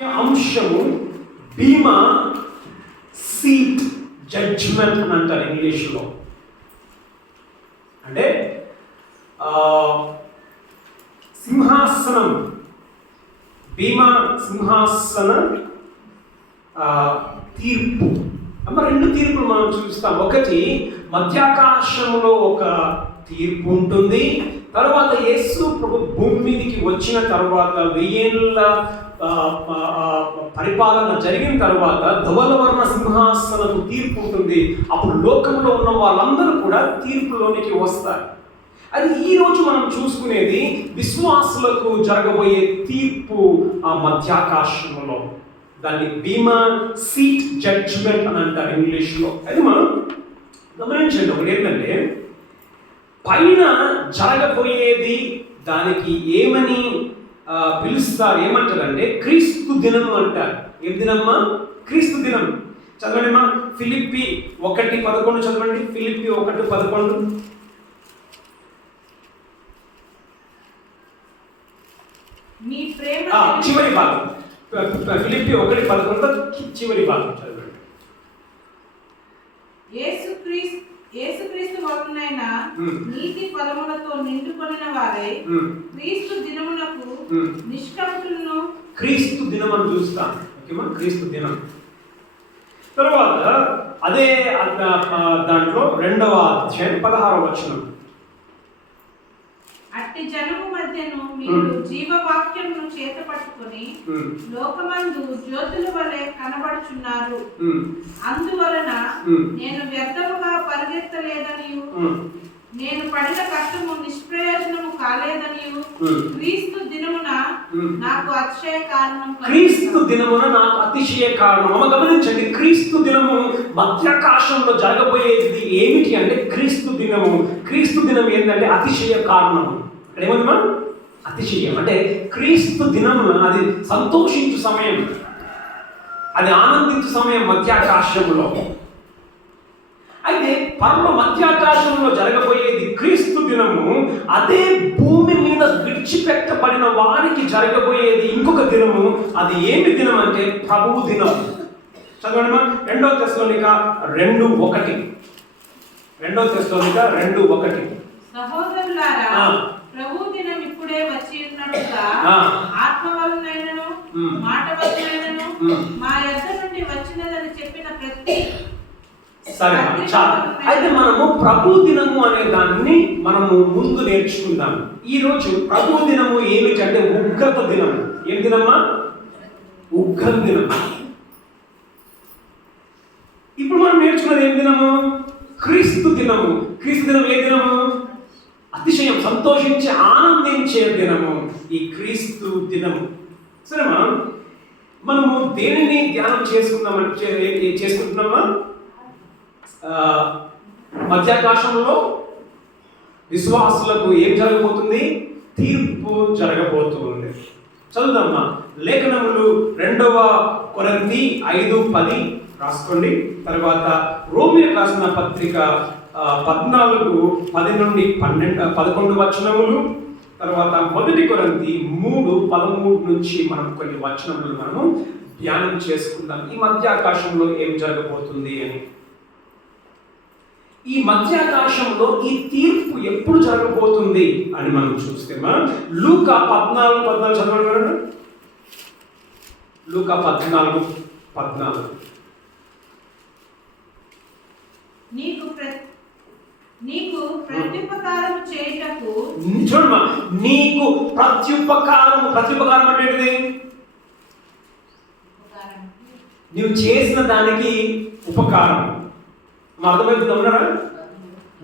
అంశము బీమా seat judgement అని అంటారు ఇంగ్లీష్లో. అంటే సింహాసనం, బీమా సింహాసన తీర్పు. అమ్మ రెండు తీర్పులు మనం చూస్తాం. ఒకటి మధ్యాకాశంలో ఒక తీర్పు ఉంటుంది. తర్వాత యేసు ప్రభు భూమి మీదకి వచ్చిన తర్వాత 1000 ఏళ్ళ పరిపాలన జరిగిన తర్వాత ధవలవర్ణ సింహాసనకు తీర్పు ఉంటుంది. అప్పుడు లోకంలో ఉన్న వాళ్ళందరూ కూడా తీర్పులోనికి వస్తారు. అది ఈరోజు మనం చూసుకునేది విశ్వాసులకు జరగబోయే తీర్పు ఆ మధ్యాకాశంలో. దాన్ని బీమా సీట్ జడ్జ్మెంట్ అని అంటారు ఇంగ్లీష్లో. అది మనం గమనించండి. ఒకటి ఏంటంటే, పైన జరగబోయేది దానికి ఏమని పిలుస్తారు, ఏమంటారంటే క్రీస్తు దినము అంటారు. ఏం దినమ్మా? క్రీస్తు దినం. చదవండి మా ఫిలిప్పి 1:11 చదవండి. ఫిలిప్పి 1:11. చివరి భాగం. ఫిలిప్పి 1:11 చివరి భాగం చదవండి. యేసుక్రీస్తు వలనైన నీతి ఫలములతో నిండుకొనిన వారే క్రీస్తు దినమునకు నిష్కపటులను. క్రీస్తు దినం అని చూస్తాం. ఓకేమా? క్రీస్తు దినం. తర్వాత అదే దాంట్లో 2వ అధ్యాయం 16వ వచనం. అట్టి జనము మధ్యను మీరు జీవవాక్యమును చేత పట్టుకొని లోకమందు జ్యోతుల వలె కనబడుచున్నారు. అందువలన నేను వ్యర్థముగా పరిగెత్తలేదనియు నేను పడిన కష్టము నిష్ప్రయోజనము కాలేదనియు క్రీస్తు దినమున నాకు అతిశయ కారణం. క్రీస్తు దినమున నాకు అతిశయ కారణం. గమనించండి, క్రీస్తు దినము మధ్యాకాశంలో జరగబోయేది ఏమిటి అంటే క్రీస్తు దినము. క్రీస్తు దినం ఏంటంటే అతిశయ కారణం. ఏమన్నా అతిశయం అంటే క్రీస్తు దినమున అది సంతోషించు సమయం, అది ఆనందించు సమయం మధ్యాకాశంలో. అయితే పరమ మధ్యాకాశంలో జరగబోయేది క్రీస్తు దినము. అదే భూమి మీద విడిచిపెట్టబడిన వారికి జరగబోయేది ఇంకొక దినము. అది ఏమి దినం అంటే ప్రభువు దినం. చదవండి. 2వ తెస్సలోనిక 2:1. 2వ తెస్సలోనిక 2:1. సహోదరులారా, ప్రభు దినం ఇప్పుడే వచ్చి ఉన్నట్టుగా ఆత్మ వలనైనను మాట వలనైనను మా యొద్ద నుండి వచ్చినదని చెప్పిన ప్రతి. సరే, చాలా. అయితే మనము ప్రభు దినము అనే దాన్ని మనము ముందు నేర్చుకుందాం. ఈ రోజు ప్రభు దినము ఏమిటంటే ఉగ్రత దినం. ఏం దినమ్మా? ఉగ్ర దినం. ఇప్పుడు మనం నేర్చుకున్నది ఏం దినము? క్రీస్తు దినము. క్రీస్తు దినం ఏ దినము? అతిశయం, సంతోషించి ఆనందించే దినము ఈ క్రీస్తు దినము. సరే, మనము దేనిని ధ్యానం చేసుకుంటున్నామా? మధ్యాకాశంలో విశ్వాసులకు ఏం జరగబోతుంది? తీర్పు జరగబోతుంది. చదువుదామా లేఖనములు. 2వ కొరింథీ 5:10 రాసుకోండి. తర్వాత రోమియోకు రాసిన పత్రిక 14:10 నుండి 11 వచనములు. తర్వాత 1 కొరింథీ 3:13 నుంచి మనం కొన్ని వచనములు మనము ధ్యానం చేసుకుందాం. ఈ మధ్యాకాశంలో ఏం జరగబోతుంది అని. ఈ మధ్యాకాశంలో ఈ తీర్పు ఎప్పుడు జరగబోతుంది అని మనం చూస్తే లూకా 14:14 చదవండి. లూకా 14:14. నీకు ప్రత్యుపకారం చేయుటకు. చూడమ్మా, నీకు ప్రత్యుపకారం. ప్రత్యుపకారం అంటే ఏంటిది? నువ్వు చేసిన దానికి ఉపకారం. అర్థమైపోతుంది ఉన్నారా?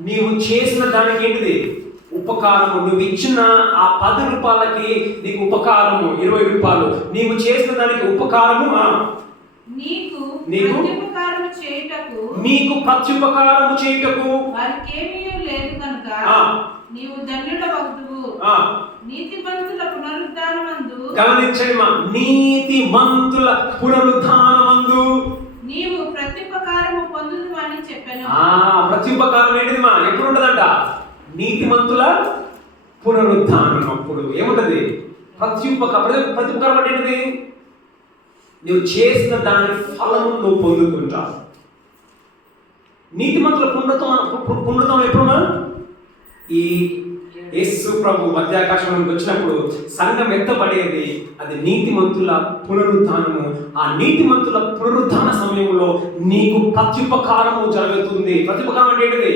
నీవు చేసిన దానికి ఏంటిది? ఉపకారము. నువ్వు ఇచ్చిన ఆ 10 రూపాయలకి నీకు ఉపకారము 20 రూపాయలు. నీవు చేసిన దానికి ఉపకారము. నీకు ప్రత్యుపకారము చేయుటకు వారికేమీ లేదు కనుక నీవు ధన్యుడవగుదువు. నీతిమంతుల పునరుద్ధానమందు. గమనించండి మా, నీతిమంతుల పునరుద్ధానమందు నీవు ప్రత్యుపకారము పొందుదువు అని చెప్పాను. ప్రత్యుపకారం ఏంటిది మా? ఎప్పుడు ఉంటదంట? నీతిమంతుల పునరుద్ధానం అప్పుడు ఏముంటది? ప్రత్యుపకారం అంటే ఏంటిది? నువ్వు చేసిన దాని ఫలము నువ్వు పొందుకుంటావు. నీతిమంతుల పునరుద్ధం ఎప్పుడుమా? ఈ యేసు ప్రభు మధ్యాకాశంలోకి వచ్చినప్పుడు సంఘం ఎత్తబడేది అది నీతిమంతుల పునరుద్ధానము. ఆ నీతిమంతుల పునరుద్ధాన సమయంలో నీకు ప్రత్యుపకారము జరుగుతుంది. ప్రత్యుపకారం అంటే ఏంటిది?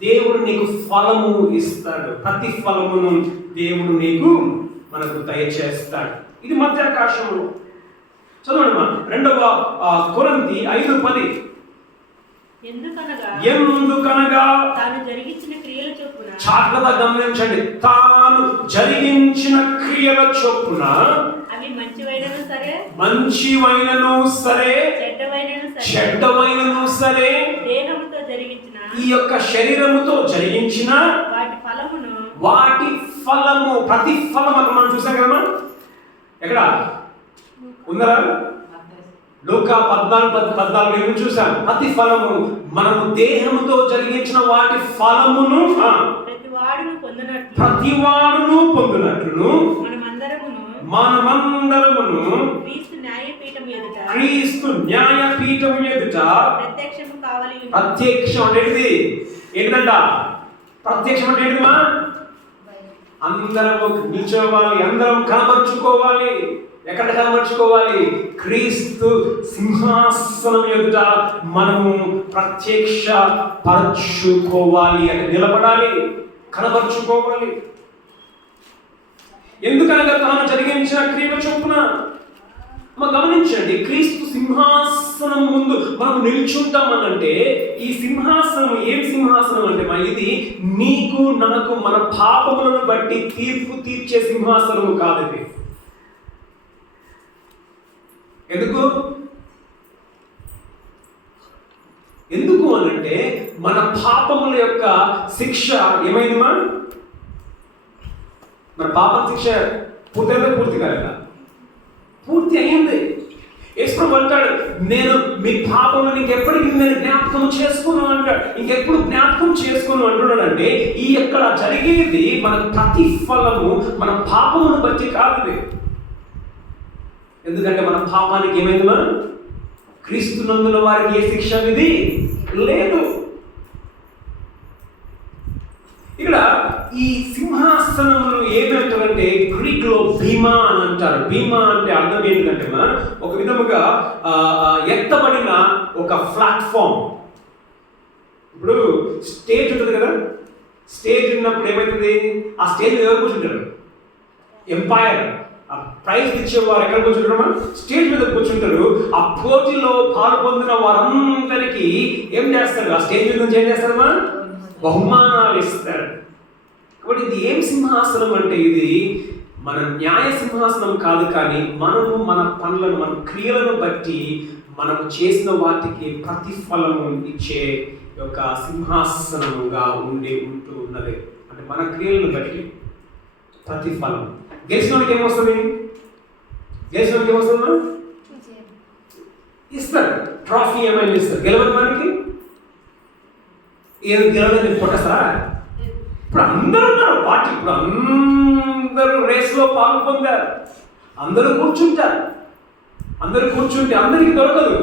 దేవుడు నీకు ఫలము ఇస్తాడు. ప్రతి ఫలమును దేవుడు నీకు మనకు దయచేస్తాడు. ఇది మధ్యాకాశంలో. చదవండి మా 2 కొరింథీ 5:10. ఎందుకనగా తాను జరిగించిన క్రియల చొప్పున, జాగ్రత్తగా గమనించండి, తాను జరిగించిన క్రియల చొప్పున అవి మంచివైనను సరే చెడ్డవైనను సరే దేహముతో జరిగించిన, ఈ యొక్క శరీరముతో జరిగించిన వాటి ఫలము ప్రతి ఫలం అని మనం చూసాం కదా. ఎక్కడ ఉందరా? లూకా 14:14 చూసాం. ప్రతి ఫలము మనము దేహముతో జరిగించిన వాటి ఫలమును ప్రతివాడును పొందినట్లును మనమందరమును క్రీస్తు న్యాయపీఠం ఎదుట ప్రత్యక్షం అనేది ఏంటంట? ప్రత్యక్షం అంటే ఏంటిమా? అందరము నిల్చోవాలి, అందరం కనబరుచుకోవాలి. ఎక్కడ కనబరుచుకోవాలి? క్రీస్తు సింహాసనం ఎదుట మనము ప్రత్యక్ష పరచుకోవాలి. అంటే నిలబడాలి, కనబరుచుకోవాలి. ఎందుకనగా తాను జరిగించిన క్రియల చొప్పున. గమనించండి, క్రీస్తు సింహాసనం ముందు మనం నిల్చుంటామనంటే ఈ సింహాసనం ఏం సింహాసనం అంటే ఇది నీకు నాకు మన పాపములను బట్టి తీర్పు తీర్చే సింహాసనం కాదు. ఇది ఎందుకు అనంటే మన పాపముల యొక్క శిక్ష ఏమైందమ్మా? మన పాప శిక్ష పూర్తి కాలేదా? పూర్తి అయ్యింది. యేసు అంటాడు, నేను మీ పాపములను ఇంకెప్పటికీ నేను జ్ఞాపకం చేసుకున్నాను అంటాడు. ఇంకెప్పుడు జ్ఞాపకం చేసుకున్నాను అంటున్నాడంటే ఈ ఇక్కడ జరిగేది మన ప్రతి ఫలము మన పాపమును బట్టి కాదు. ఎందుకంటే మన పాపానికి ఏమైందమ్మా? క్రీస్తునందున వారికి ఏ శిక్ష విధి లేదు. ఇక్కడ ఈ సింహాసనమును ఏమంటారంటే గ్రీక్ లో భీమా అని అంటారు. భీమా అంటే అర్థం ఏంటంటే ఒక విధముగా ఎత్తబడిన ఒక ప్లాట్ఫామ్. ఇప్పుడు స్టేజ్ ఉంటుంది కదా, స్టేజ్ ఉన్నప్పుడు ఏమవుతుంది? ఆ స్టేజ్ ఎవరు కూర్చుంటారు? ఎంపైర్, ఆ ప్రైజ్ ఇచ్చేవారు ఎక్కడ కూర్చుంటారు? స్టేజ్ మీద కూర్చుంటారు. ఆ పోటీలో పాల్పొందిన వారందరికీ ఏం చేస్తారు? ఆ స్టేజ్ మీద నుంచి ఏం చేస్తారమ్మా? బహుమానాలు ఇస్తారు. కాబట్టి ఇది ఏం సింహాసనం అంటే ఇది మన న్యాయ సింహాసనం కాదు, కానీ మనము మన పనులను మన క్రియలను బట్టి మనము చేసిన వాటికి ప్రతిఫలము ఇచ్చే యొక్క సింహాసనముగా ఉంటూ ఉన్నది. అంటే మన క్రియలను బట్టి ప్రతిఫలం. గెలిచినోడికి ఏమొస్తుంది? ఇస్తారు ట్రాఫీ, ఏమైనా ఇస్తారు. గెలవని మనకి ఏదో గెలవని కొట్టేస్తారా? ఇప్పుడు అందరూ ఉన్నారు పార్టీ, ఇప్పుడు అందరూ రేస్లో పాల్గొంటారు, అందరూ కూర్చుంటే అందరికి దొరకదు,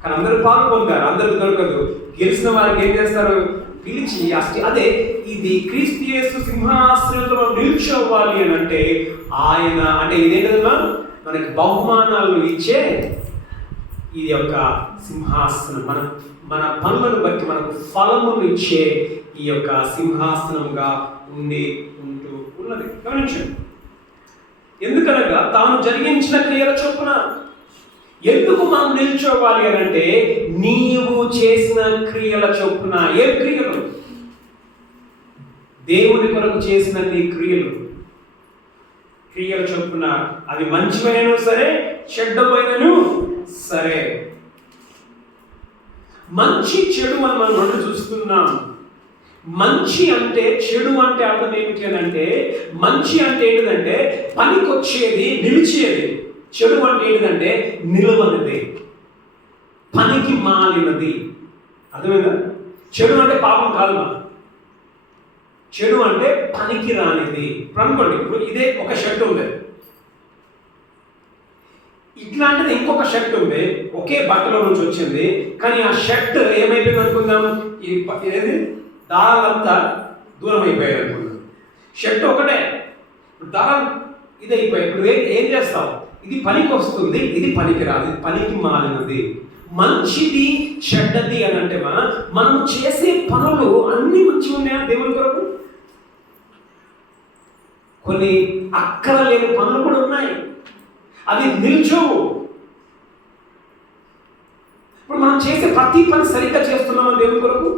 కానీ అందరూ పాల్గొంటారు, అందరికి దొరకదు. గెలిచిన వారికి ఏం చేస్తారు? పిలిచి అదే ఇది క్రీస్తు యేసు సింహాసనంలో నిల్చోవాలి అని అంటే ఆయన అంటే ఇదేంటమ్మా? మనకి బహుమానాలు ఇచ్చే ఇది యొక్క సింహాసనం. మన పనులను బట్టి మనకు ఫలమును ఇచ్చే ఈ యొక్క సింహాసనంగా ఉంటూ ఉన్నది. గమనించండి, ఎందుకనగా తాను జరిగించిన క్రియల చొప్పున. ఎందుకు మనం నిల్చోవాలి అని అంటే నీవు చేసిన క్రియల చొప్పున. ఏ క్రియలు? దేవుని కొరకు చేసిన నీ క్రియల చొప్పున. అవి మంచివైనను సరే చెడ్డమైనను సరే. మంచి చెడు అని మనం రెండు చూస్తున్నాం. మంచి అంటే చెడు అంటే అర్థం ఏమిటి అని అంటే మంచి అంటే ఏంటిదంటే పనికొచ్చేది, నిలిచేది. చెడు అంటే ఏంటిదంటే నిలవనిది, పనికి మాలినది. అర్థమైందా? చెడు అంటే పాపం కాదు, చెడు అంటే పనికి రానిది. ఇప్పుడు అనుకోండి, ఇప్పుడు ఇదే ఒక షర్ట్ ఉంది. ఇట్లాంటిది ఇంకొక షర్ట్ ఉంది, ఒకే బట్టలో నుంచి వచ్చింది, కానీ ఆ షర్ట్ ఏమైపోయింది అనుకుందాం, ఏది దారాలంతా దూరం అయిపోయాయి అనుకుందాం. షర్ట్ ఒకటే, దారం ఇది అయిపోయాయి. ఇప్పుడు ఏం చేస్తావు? ఇది పనికి వస్తుంది, ఇది పనికి రాదు, ఇది పనికి మాలినది. మంచిది చెడ్డది అని అంటే మనం చేసే పనులు అన్ని మంచిగా ఉన్నాయా దేవుని కొరకు? కొన్ని అక్కర లేని పనులు కూడా ఉన్నాయి, అవి నిల్చోవు. ఇప్పుడు మనం చేసే ప్రతి పని సరిగ్గా చేస్తున్నామా దేవుని కొరకు?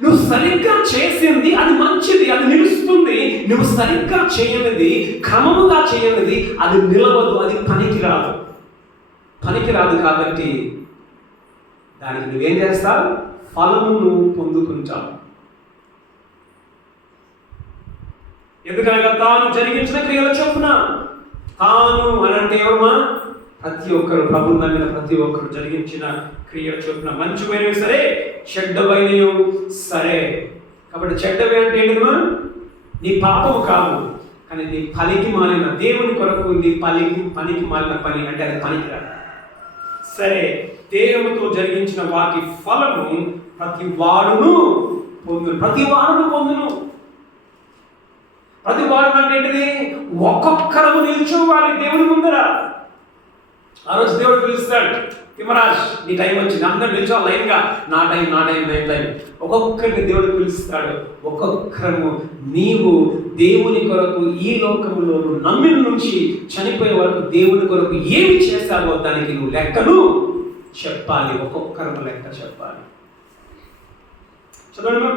నువ్వు సరిగ్గా చేసింది అది మంచిది, అది నిలుస్తుంది. నువ్వు సరిగ్గా చేయనిది, క్రమముగా చేయనిది అది నిలవదు, అది పనికిరాదు. పనికిరాదు కాబట్టి దానికి నువ్వేం చేస్తావు? ఫలము నువ్వు పొందుకుంటావు. ఎందుకనగా తాను జరిగించిన క్రియల చొప్పున. తాను అని అంటే ఎవరమ్మా? ప్రతి ఒక్కరు, ప్రభు నమ్మిన ప్రతి ఒక్కరు జరిగించిన క్రియల చొప్పున. మంచివైనవి సరే, చెడ్డవైనవి సరే. కాబట్టి చెడ్డవి అంటే ఏంటమ్మా? నీ పాపము కాదు, కానీ నీ పనికి మాలిన దేవుని కొరకు నీ పనికి మాలిన పని అంటే అది పనికిరాదు. సరే, దేహముతో జరిగించిన వాటి ఫలము ప్రతి వాడును పొందును. ప్రతి వాడును పొందును. ప్రతి వాడు అంటే ఏంటిది? ఒక్కొక్కరు నిల్చోవాలి దేవుని ముందర. ఆ రోజు దేవుడు పిలుస్తాడు, తిమ్మరాజ్ నీ టైం వచ్చింది, అందరూ నిల్చోవాలి లైన్గా, నా టైం. ఒక్కొక్కరిని దేవుడు పిలుస్తాడు. ఒక్కొక్కరము నీవు దేవుని కొరకు ఈ లోకములో నమ్మిన నుంచి చనిపోయే వరకు దేవుని కొరకు ఏమి చేశావో దానికి నువ్వు లెక్కను చెప్పాలి. ఒక్కొక్కరు లెక్క చెప్పాలి. చదవండి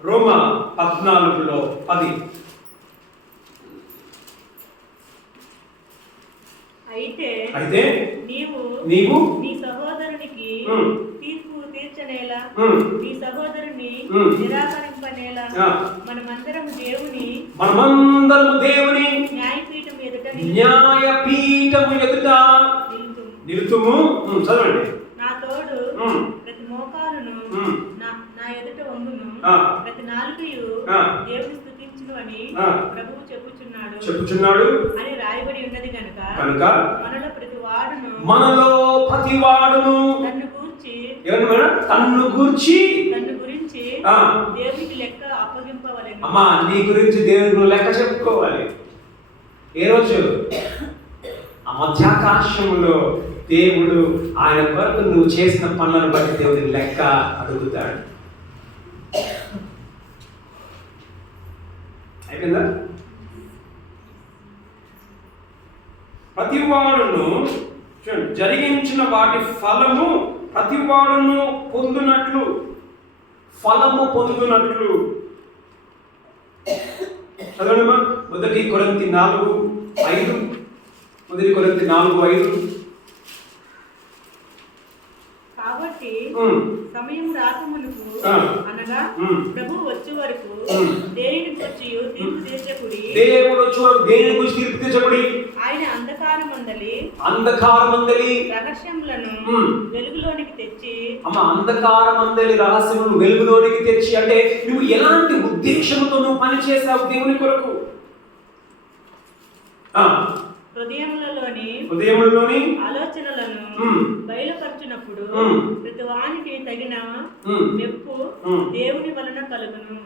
రోమా 14:10. అయితే నీవు నీ సహోదరునికి తీర్పు తీర్చనేలా, నీ సహోదరుని నిరాకరింపనేలా మనమందరం దేవుని న్యాయపీఠం ఎదుట నిలుతుము. చదవండి. నా తోడు ప్రతి మోకాలును నా ఎదుట వంగును, ప్రతి నాలుకయు దేవుని స్తుతించును అని ప్రభువు చెప్పుచున్నాడు అని రాయబడి ఉన్నది కనుక మనలో ప్రతి వాడును తన్ను గురించి దేవునికి లెక్క అప్పగింపవలెను. అమ్మా, నీ గురించి దేవునికి లెక్క చెప్పుకోవాలి. ఏ రోజు? ఆ మధ్యాకాశంలో దేవుడు ఆయన కొరకు నువ్వు చేసిన పనులను బట్టి దేవుడిని లెక్క అడుగుతాడు. అయిపోయిందా? ప్రతివాడును జరిగించిన వాటి ఫలము ప్రతివాడును పొందునట్లు, ఫలము పొందునట్లు. చదవండి. 1 కొరింథీ 4:5. 1 కొరింథీ 4:5. కాబట్టి సమయం రాకమునుకు అనగా ప్రభువు వచ్చే వరకు దేనిని గురించి తీర్పు తీర్చకుడి. దేవుడు వచ్చే వరకు దేనిని గురించి తీర్పు తీర్చకుడి. ఆయన అంధకారమందలి రహస్యములను వెలుగులోనికి తెచ్చి. అంధకారమందలి రహస్యములను వెలుగులోనికి తెచ్చి అంటే నువ్వు ఎలాంటి ఉద్దేశంతో నువ్వు పని చేసావు దేవుని కొరకు? హృదయములలోని ఆలోచనలను బయలుపరచునప్పుడు ప్రతి వానికి తగిన మెప్పు దేవుని వలన కలుగును.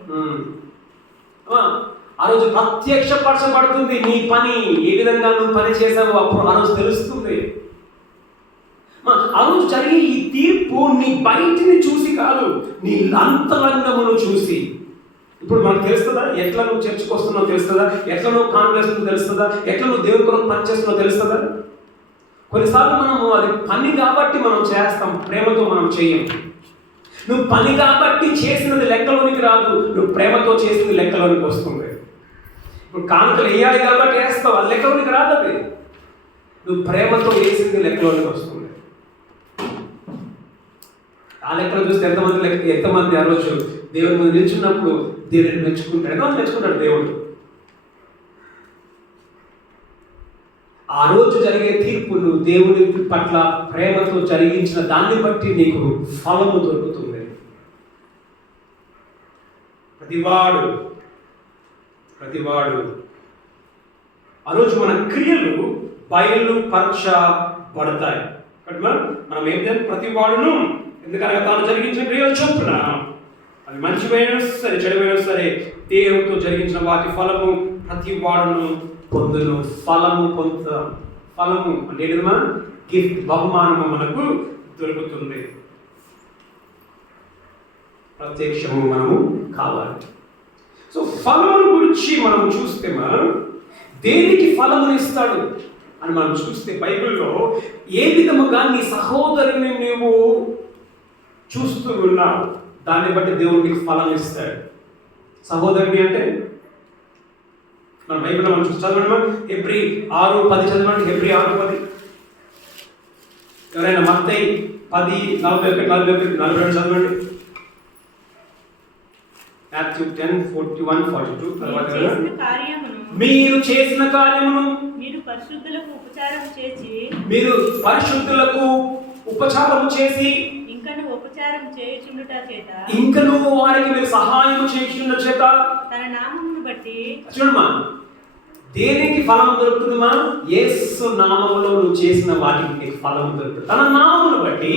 ఆ రోజు ప్రత్యక్షపరచబడుతుంది నీ పని, ఏ విధంగా నువ్వు పని చేసావో అప్పుడు ఆ రోజు తెలుస్తుంది. ఆ రోజు జరిగే ఈ తీర్పు నీ బయటిని చూసి కాదు, నీ అంతరంగమును చూసి. ఇప్పుడు మనకు తెలుస్తుందా ఎట్లా నువ్వు చర్చకు వస్తున్నావు? తెలుస్తుందా ఎట్లా నువ్వు కాన్ఫరెన్స్ తెలుస్తుందా? ఎట్లా నువ్వు దేవుని కొరకు పని చేస్తున్నావు తెలుస్తుందా? కొన్నిసార్లు మనము అది పని కాబట్టి మనం చేస్తాం, ప్రేమతో మనం చేయం. నువ్వు పని కాబట్టి చేసినది లెక్కలోనికి రాదు, నువ్వు ప్రేమతో చేసినది లెక్కలోనికి వస్తుంది. ఇప్పుడు కానుకలు వేయాలి కాబట్టి వేస్తావు, అది లెక్కలోనికి రాదు. అది నువ్వు ప్రేమతో వేసింది లెక్కలోనికి వస్తుంది. ఆ లెక్కలు చూస్తే ఎంతమంది ఆ రోజు దేవుడి మీద నిల్చున్నప్పుడు దేవుడిని మెచ్చుకుంటాడు. ఎంతమంది మెచ్చుకుంటాడు దేవుడు? ఆ రోజు జరిగే తీర్పు నువ్వు దేవుని పట్ల ప్రేమతో జరిగించిన దాన్ని బట్టి నీకు ఫలము దొరుకుతుంది. ప్రతివాడు ఆ రోజు మన క్రియలు బయలుపరచబడతాయి. మనం ఏంటంటే ప్రతి వాడును ఎందుకనగా తాను జరిగించిన క్రియలు చొప్పున అవి మంచివైనా సరే చెడువైనా సరే దేవునితో జరిగించిన వాటి ఫలము ప్రతి వాడును పొందును. ఫలము పొందుతాం. ఫలము అంటే ఏంటమ్మా? గిఫ్ట్, బహుమానము మనకు దొరుకుతుంది. ప్రత్యక్షము మనము కావాలి. సో ఫలమును గురించి మనం చూస్తే మనం దేనికి ఫలమును ఇస్తాడు అని మనం చూస్తే బైబిల్లో ఏ విధముగా నీ సహోదరుని నీవు చూస్తూ ఉన్నావు దాన్ని బట్టి దేవుడికి ఫలం ఇస్తాడు. సహోదరుని అంటే మన బైబిల్లో మనం చూసి చదవండి. హెబ్రీ 6:10 చదవండి. హెబ్రీ 6:10. ఎవరైనా మత్తయి 10:41-42 చదవండి. Matthew 10:41-42. తర్వాత మీరు చేసిన కార్యమును మీరు పరిశుద్ధులకు ఉపచారము చేసి ఇంకను వారికి మీరు సహాయం చేయుచుండుట చేత తన నామమును బట్టి చూడమ్మా, దేనికి ఫలం దొరుకుతుందమ్మా? యేసు నామములో నువ్వు చేసిన వాటికి నీకు ఫలం దొరుకుతుంది. తన నామమును బట్టి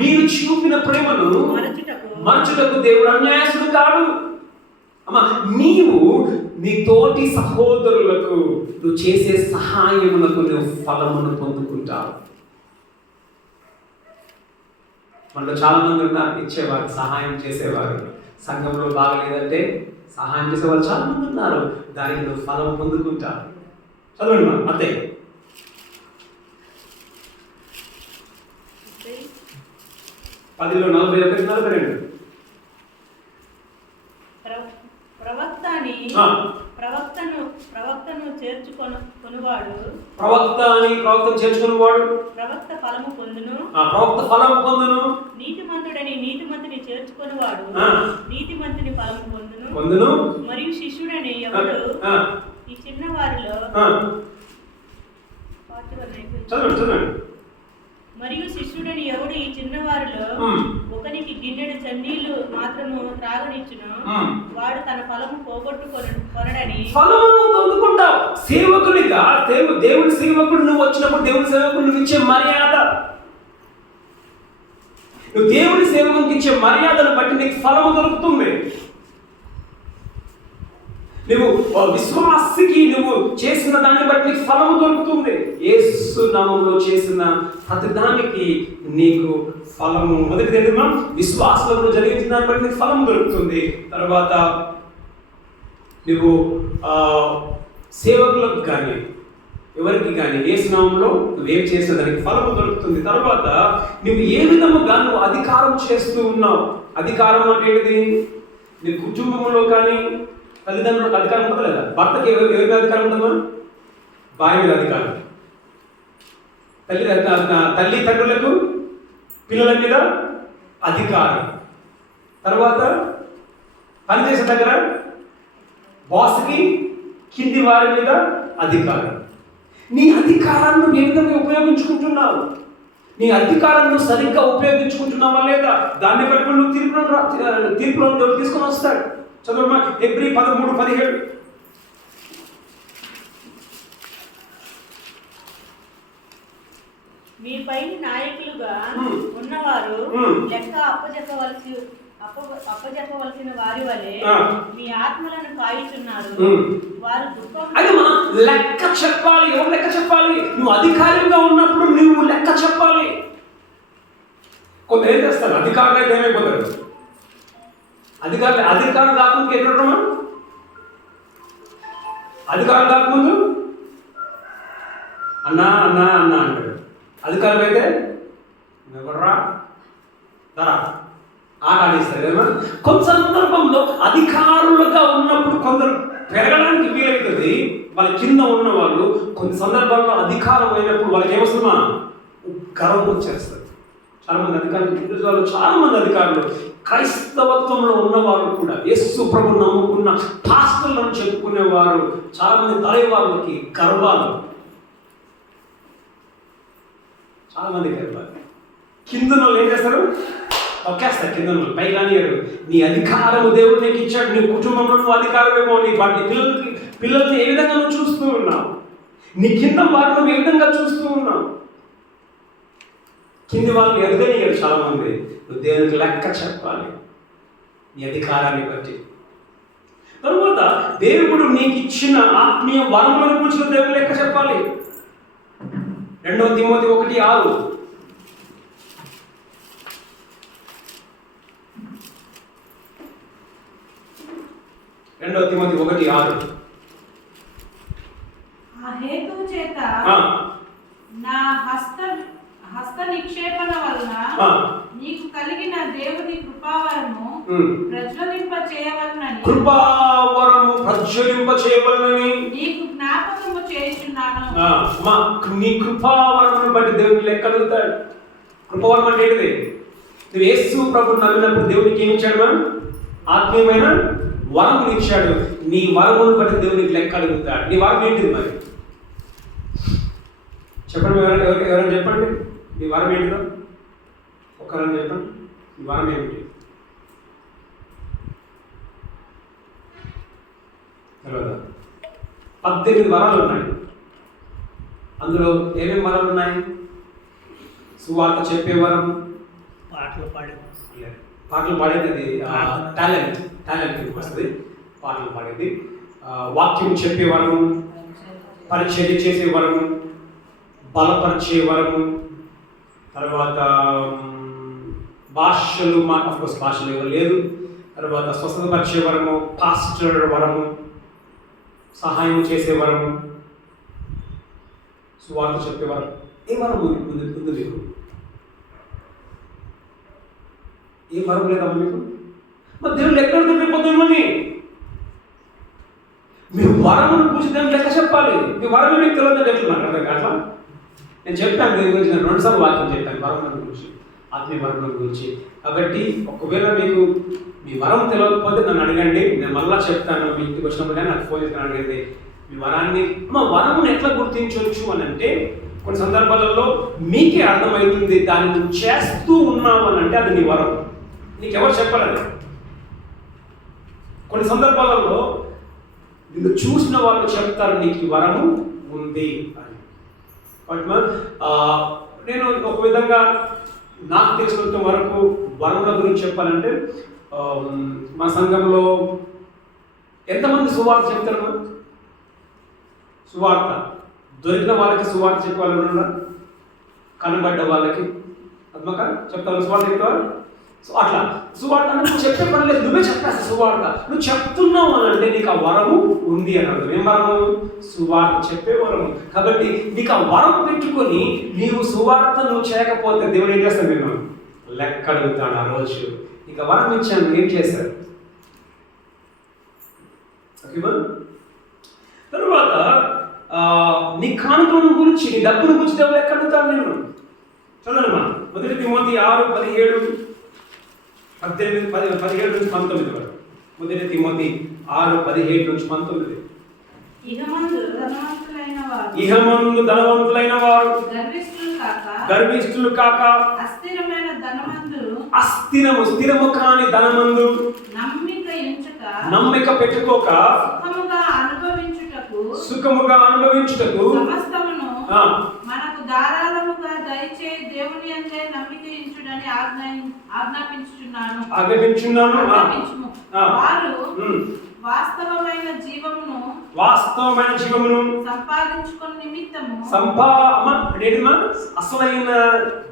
మీరు చూపిన ప్రేమను మరచుటకు దేవుడు అన్యాయస్తుడు కాడు. అమ్మా, నీవు నీ తోటి సహోదరులకు నువ్వు చేసే సహాయములకు నువ్వు ఫలమును పొందుకుంటావు. మనలో చాలా మంది ఉన్నారు ఇచ్చేవారు, సహాయం చేసేవారు. సంఘంలో బాగలేదంటే సహాయం చేసేవారు చాలా మంది ఉన్నారు. దానికి నువ్వు ఫలం పొందుకుంటావు. చదవండి మా అంతే. 10:41-42. ప్రవక్తను చేర్చుకొనువాడు ప్రవక్త ఫలము పొందును. నీతిమంతుడని నీతిమంతుని చేర్చుకొనువాడు నీతిమంతుని ఫలము పొందును. మరియు శిష్యుడని ఎవడు ఈ చిన్న వారిలో మరియు శిష్యుడని ఎవడు ఈ చిన్నవారిలో ఒకనికి గిన్నెడు చన్నీళ్లు మాత్రము త్రాగనిచ్చును వాడు తన ఫలము పోగొట్టుకొనడని. ఫలమును పొందుకుంటావు. సేవకునిగా దేవుడి సేవకుడు నువ్వు వచ్చినప్పుడు దేవుడి సేవకుడు నువ్వు ఇచ్చే మర్యాద, నువ్వు దేవుడి సేవకునికి ఇచ్చే మర్యాదను బట్టి నీకు ఫలము దొరుకుతుంది. నువ్వు విశ్వాసికి నువ్వు చేసిన దాన్ని బట్టి నీకు ఫలము దొరుకుతుంది. యేసు నామములో చేసిన ప్రతిదానికి నీకు ఫలము. మొదటిది ఏంటమ్మా? విశ్వాసంలో జరిగించిన దాన్ని బట్టి నీకు ఫలం దొరుకుతుంది. తర్వాత నువ్వు సేవకులకు కానీ ఎవరికి కానీ యేసు నామములో నువ్వేం చేసిన దానికి ఫలము దొరుకుతుంది. తర్వాత నువ్వు ఏ విధముగా నువ్వు అధికారం చేస్తూ ఉన్నావు. అధికారం అంటే ఏంటిది? నీ కుటుంబంలో కానీ తల్లిదండ్రులకు అధికారం ఉంటుంది లేదా? భర్తకి ఎవరికి అధికారం ఉంటుందా? భార్య మీద అధికారం. తల్లిదండ్రులకు పిల్లల మీద అధికారం. తర్వాత పనిచేసే దగ్గర బాస్కి కింది వారి మీద అధికారం. నీ అధికారాన్ని ఏ విధంగా ఉపయోగించుకుంటున్నావు? నీ అధికారాన్ని సరిగ్గా ఉపయోగించుకుంటున్నావా లేదా? దాన్ని బట్టి నువ్వు తీర్పులో తీసుకొని వస్తాడు. చదువు హెబ్రీ 13:17. మీ పైన నాయకులుగా ఉన్నవారు లెక్క అప్పజెప్పవలసిన వారి వలె మీ ఆత్మలను కాయుచున్నారు. వారు అది మనం లెక్క చెప్పాలి. ఎవరు లెక్క చెప్పాలి? నువ్వు అధికారంగా ఉన్నప్పుడు నువ్వు లెక్క చెప్పాలి. కొంత ఏం చేస్తారు అధికారులు అయితే ఏమైపోతారు? అధికారం కాకుండా ఎక్కడున్నామా? అధికారం కాకముందు అన్నా అన్నా అన్నా అంటాడు. అధికారం అయితే ఎవడరా ధరా ఆడిస్తారు కదా. కొంత సందర్భంలో అధికారులుగా ఉన్నప్పుడు కొందరు పెరగడానికి వీలవుతుంది. వాళ్ళ కింద ఉన్న వాళ్ళు కొన్ని సందర్భాల్లో అధికారం అయినప్పుడు వాళ్ళకి ఏమొస్తుందా? గర్వం వచ్చేస్తుంది. చాలా మంది అధికారులు, చాలా మంది అధికారులు క్రైస్తవత్వంలో ఉన్నవారు కూడా యేసు ప్రభు నమ్ముకున్న పాస్టర్లను చెప్పుకునేవారు చాలా మంది తలవాళ్ళకి గర్వాలు, చాలా మంది గర్వాలు. కింద ఏం చేస్తారు? తొక్కేస్తారు. కింద పైగానియరు. నీ అధికారము దేవుడు నీకు ఇచ్చాడు. నీ కుటుంబంలో నువ్వు అధికారమేమో, నీ పిల్లలకి పిల్లల్ని ఏ విధంగా నువ్వు చూస్తూ ఉన్నావు? నీ కింద వారిని ఏ విధంగా చూస్తూ ఉన్నావు? కింది వాళ్ళని ఎదగనియరు చాలా మంది. నువ్వు దేవునికి లెక్క చెప్పాలి నీ అధికారాన్ని బట్టి. తరువాత దేవుడు నీకు ఇచ్చిన ఆత్మీయ వరములను కూర్చున్న దేవుడు లెక్క చెప్పాలి. 2 తిమోతి 1:6. 2 తిమోతి 1:6. ఆ హేతువు చేత నా హస్త నిక్షేపణ వలన నీకు కలిగిన దేవుని కృపావరము ప్రజ్వలింప చేయవలనని నీకు జ్ఞాపకము చేయుచున్నాను. నీ కృపావరమును బట్టి దేవునికి లెక్క అడుగుతాడు. కృపావరం అంటే ఏంటిది? నువ్వు యేసు ప్రభువుని నమ్మినప్పుడు దేవునికి ఏమి ఇచ్చాడు? ఆత్మీయమైన వరములు ఇచ్చాడు. నీ వరమును బట్టి దేవునికి లెక్క అడుగుతాడు. నీ వరం ఏంటిది మరి? చెప్పండి, ఎవరైనా చెప్పండి. నీ వరం ఏంటిదో ఒక్కరని చెప్పండి. నీ వరం ఏమిటి? తెలియదా? 18 వరాలు ఉన్నాయి. అందులో ఏమేమి వరాలు ఉన్నాయి? సువార్త చెప్పే వరం, పాటలు పాడేది, టాలెంట్ వస్తుంది. పాటలు పాడేది, వాక్యం చెప్పే వరము, పరిచర్య చేసే వరము, బలపరిచే వరము, తర్వాత భాషలు భాషలు ఎవరు లేదు, తర్వాత స్వస్థతపరిచే వరము, పాస్టర్ వరము, సహాయం చేసే వరము, సువార్త చెప్పే వరం. ఏ వరం ఉంది మీకు? ఏ వరం లేదమ్మా మీకు? మరి దేవుడు ఎక్కడ దొరికిపోతుంది? మీరు వరమును గురించి దాన్ని లెక్క చెప్పాలి. మీ వరం మీకు తెలియదు ఎట్లున్నారు కదా అట్లా. నేను చెప్పాను దీని గురించి, నేను 2 సార్లు వాక్యం చెప్పాను వరం గురించి, ఆత్మీయ వరం గురించి. కాబట్టి ఒకవేళ మీకు మీ వరం తెలియకపోతే నన్ను అడగండి, నేను మళ్ళీ చెప్తాను. మీ ఇంటికి వచ్చినప్పుడు కానీ నాకు ఫోన్ చేసి అడగండి మీ వరాన్ని. వరమును ఎట్లా గుర్తించవచ్చు అని అంటే, కొన్ని సందర్భాలలో మీకే అర్థమవుతుంది దాన్ని నువ్వు చేస్తూ ఉన్నావు అని అంటే అది నీ వరం. నీకెవరు చెప్పాలని. కొన్ని సందర్భాలలో నిన్ను చూసిన వాళ్ళు చెప్తారు నీకు ఈ వరము ఉంది అని. నేను ఒక విధంగా నాకు తెలిసినంత వరకు వరముల గురించి చెప్పాలంటే, మా సంఘంలో ఎంతమంది సువార్త చెప్తారు? సువార్త దొరికిన వాళ్ళకి సువార్త చెప్పే వాళ్ళు ఉన్నారు, కనబడ్డ వాళ్ళకి ఆత్మక చెప్తాను సువార్త చెప్తావా? సో అట్లా సువార్త నువ్వు చెప్పే పని లేదు, నువ్వే చెప్పేస్తా సువార్త. నువ్వు చెప్తున్నావు అని అంటే నీకు ఆ వరము ఉంది అని అర్థం. ఏం వరము? సువార్త చెప్పే వరము. కాబట్టి నీకు ఆ వరం పెట్టుకొని నీవు సువార్త నువ్వు చేయకపోతే దేవుడు ఏం చేస్తాడు? నేను లెక్క అడుగుతాడు ఆ రోజు. నీకు వరం ఇచ్చాను, ఏం చేశారు? ఓకేమా? తర్వాత నీ కానుకల గురించి, నీ డబ్బుల గురించి దేవుడు లెక్క అడుగుతాడు నేను. చదవమ్మా, 1 తిమోతి 6:17 నుంచి 19 వరకు. 1 తిమోతి 6:17 నుంచి 19. ఇహమందు ధనవంతులైన వారు గర్విష్ఠులు కాక స్థిరము కాని ధనమందు నమ్మిక పెట్టుకోక సుఖముగా అనుభవించుటకు మనకు ధారాళముగా దయచే దేవుని యందే నమ్మిక ఉంచుడని ఆజ్ఞాపించుచున్నాను. వారు వాస్తవమైన జీవమును సంపాదించుకుని నిమిత్తము అసలైన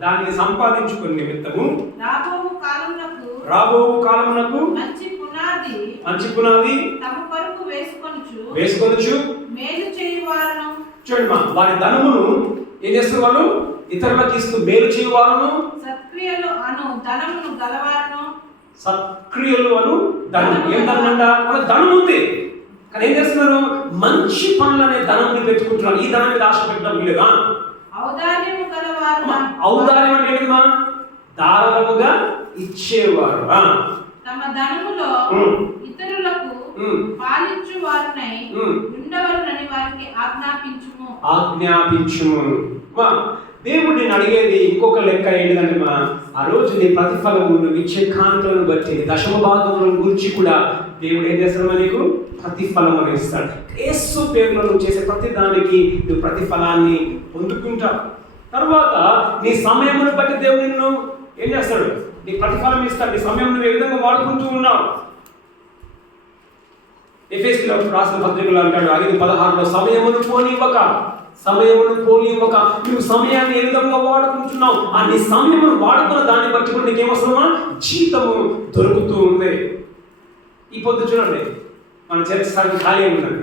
దాన్ని సంపాదించుకుని నిమిత్తము రాబో కాలమునకు మంచి పునాది తమ కొరకు వేసుకొనుచు మేలు చేయువారును. చూడండి మా, వారి ధనమును ఏం చేస్తారు వాళ్ళు? ఇతరులకు ఇస్తూ మేలు చేయువారును, సత్క్రియలు అను ధనమును గలవారును. సత్క్రియలు అను ధనం. ఏం ధనం అంట? వాళ్ళ ధనం ఉంది కానీ ఏం చేస్తున్నారు? మంచి పనులనే ధనాన్ని పెట్టుకుంటున్నారు. ఈ ధనం మీద ఆశ పెట్టడం లేదా? ఔదార్యము గలవారు. ఔదార్యం అంటే ఏంటమ్మా? ధారాళముగా ఇచ్చేవారు. తమ ధనములో ఇతరులకు పాలించు వారునై ఉండవలనని వారికి ఆజ్ఞాపించుము. దేవుడు నేను అడిగేది ఇంకొక లెక్క ఏంటంటే మా, ఆ రోజు నీ ప్రతిఫలము నువ్వు ఇచ్చే కానుకలను బట్టి దశమ భాగములను గురించి కూడా దేవుడు ఏం చేస్తాడు నీకు ప్రతిఫలం అని ఇస్తాడు. యేసు పేరులో నువ్వు చేసే ప్రతి దానికి నువ్వు ప్రతిఫలాన్ని పొందుకుంటావు. తర్వాత నీ సమయమును బట్టి దేవుడు నిన్ను ఏం చేస్తాడు, నీ ప్రతిఫలం ఇస్తాడు. నీ సమయం నువ్వు ఏ విధంగా వాడుకుంటూ ఉన్నావు. ఎఫెసీయుల రాసిన పత్రికలో అంటాడు 5:16 సమయమును పోనివ్వక నువ్వు సమయాన్ని ఏ విధంగా వాడుకుంటున్నావు, ఆ నీ సమయమును వాడుకున్న దాన్ని బట్టి కూడా నీకేమొస్తుందా, జీతము దొరుకుతూ ఉంది. ఈ పొద్దు చూడండి, మన చర్చ స్థాయి ఖాళీ ఉన్నది.